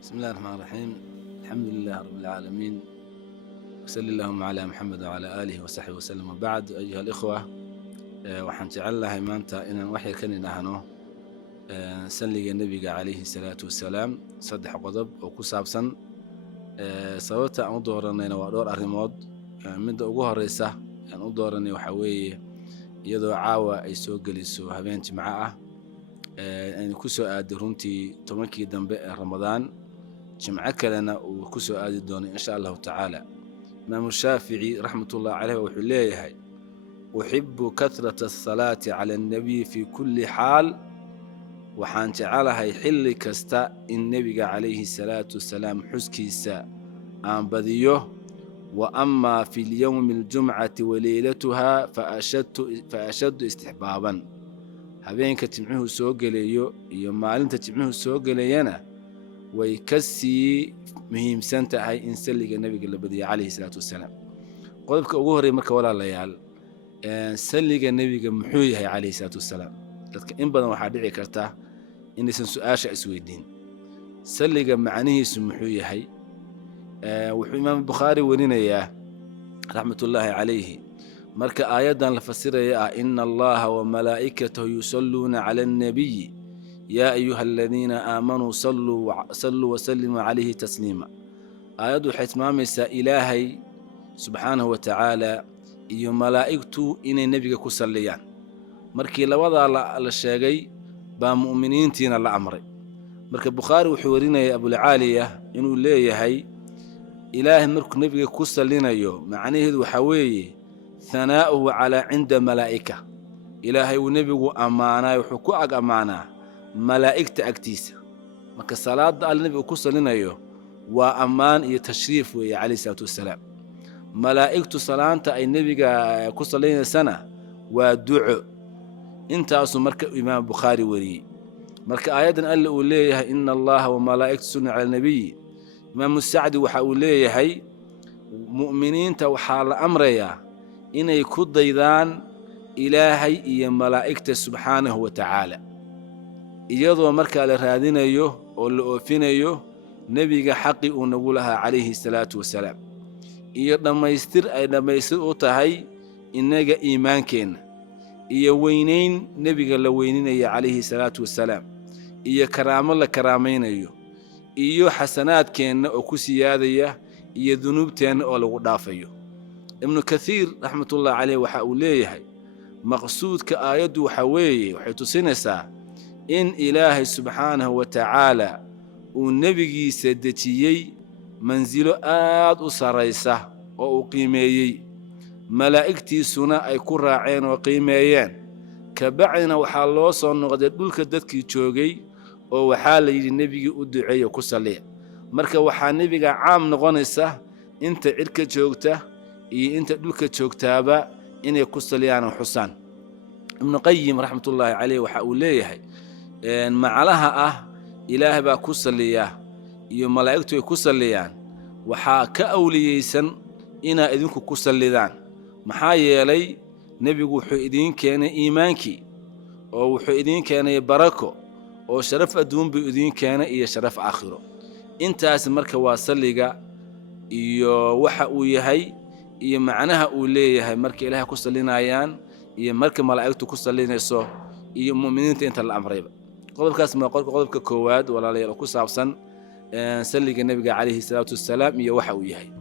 بسم الله الرحمن الرحيم. الحمد لله رب العالمين، وصل اللهم على محمد وعلى آله وصحبه وسلم. وبعد أيها الإخوة، waxaan jecel lahay maanta inaan wax yar ka nidhaahno salliga nebiga calayhi salaatu wasalaam, saddex qodob oo ku saabsan sababta aan u dooranayna waa dhowr arrimood. midda ugu horeysa aan u dooranay waxaa weeye iyadoo caawa ay soo geliso habeen jimco ah, aynu ku soo aadi runtii 10kii dambe ee ramadaan, jimco kalena uu ku soo aadi doono insha allahu tacaala. imaamu shaafici raxmatullahi caleyh wuxuu leeyahay: uxibu kahrata asalaati cala annabiy fi kulli xaal, waxaan jecelahay xilli kasta in nebiga calayhi salaatu wasalaam xuskiisa aan badiyo. wa amaa fi lyowmi aljumcati waleylatuha fa ashaddu istixbaaban, habeenka jimcuhu soo gelayo iyo maalinta jimcuhu soo gelayana way ka sii muhiimsan tahay in salliga nebiga la badiyo calayhi salaatu wasalaam. qodobka ugu horreeya marka walaalayaal, salliga nebiga muxuu yahay calayhi salaatu wasalaam? dadka in badan waxaa dhici karta inaysan su-aasha isweydiin. salliga macnihiisu muxuu yahay? wuxuu imaam bukhaari warinayaa raxmatullaahi calayhi, marka aayaddan la fasiraya ah ina allaha wamalaa'ikatahu yusalluuna cala annabiyi yaa ayuha aladiina aamanuu salluu wasallimuu calayhi tasliima. aayaddu waxay tilmaamaysaa ilaahay subxaanahu wa tacaala iyo malaa'igtu inay nebiga ku salliyaan. markii labadaa la sheegay baa mu'miniintiina la amray. marka bukhaari wuxuu warinaya abulcaaliya inuu leeyahay ilaahay markuu nebiga ku sallinayo macnaheedu waxaa weeye hanaa'uhu calaa cinda malaa'ika, ilaahay uu nebigu ammaanay, wuxuu ku ag ammaanaa malaa'igta agtiisa. marka salaadda alle nebigu ku sallinayo waa ammaan iyo tashriif weeye calayhi salaatu wasalaam. malaa'igtu salaanta ay nebiga ku sallaynaysana waa duco. intaasuu marka imaam bukhaari wariyey. marka aayaddan alle uu leeyahay ina allaha wamalaa'ikatu yusalluuna cala annabiy, imaamu sacdi waxa uu leeyahay mu'miniinta waxaa la amrayaa inay ku daydaan ilaahay iyo malaa'igta subxaanahu wa tacaala, iyadoo markaa la raadinayo oo la oofinayo nebiga xaqii uu nagu lahaa calayhi salaatu wasalaam, iyo dhammaystir ay dhammaystir u tahay innaga iimaankeenna, iyo weynayn nebiga la weyninaya calayhi salaatu wasalaam, iyo karaamo la karaamaynayo, iyo xasanaadkeenna oo ku siyaadaya, iyo dunuubteenna oo lagu dhaafayo. ibnu kathiir raxmatullahi caleyh waxa uu leeyahay maqsuudka aayaddu waxaa weeye waxay tusinaysaa in ilaahay subxaanahu wa tacaala uu nebigiisa dejiyey mansilo aad u sarraysa oo uu qiimeeyey, malaa'igtiisuna ay ku raaceen oo qiimeeyeen. kabacdina waxaa loo soo noqday dhulka dadkii joogay oo waxaa la yidhi nebigii u duceeya ku salliya. marka waxaa nebiga caam noqonaysa inta cirka joogta iyo inta dhulka joogtaaba inay ku salliyaan oo xusaan. ibnu qayim raxmatullaahi caleyh waxa uu leeyahay macalaha ah ilaahay baa ku salliya iyo malaa'igtu ay ku salliyaan, waxaa ka awliyeysan inaa idinku ku sallidaan. maxaa yeelay nebigu wuxuu idiin keenay iimaankii, oo wuxuu idiin keenay barako, oo sharaf adduun buu idiin keenay iyo sharaf aakhiro. intaas marka waa salliga iyo waxa uu yahay iyo macnaha uu leeyahay marka ilaahay ku sallinayaan iyo marka malaa'igtu ku sallinayso iyo mu'miniinta inta la amrayba. qodobkaas ma qodobka koowaad walaalayaal oo ku saabsan salliga nebiga calayhi salaatu wasalaam iyo waxa uu yahay.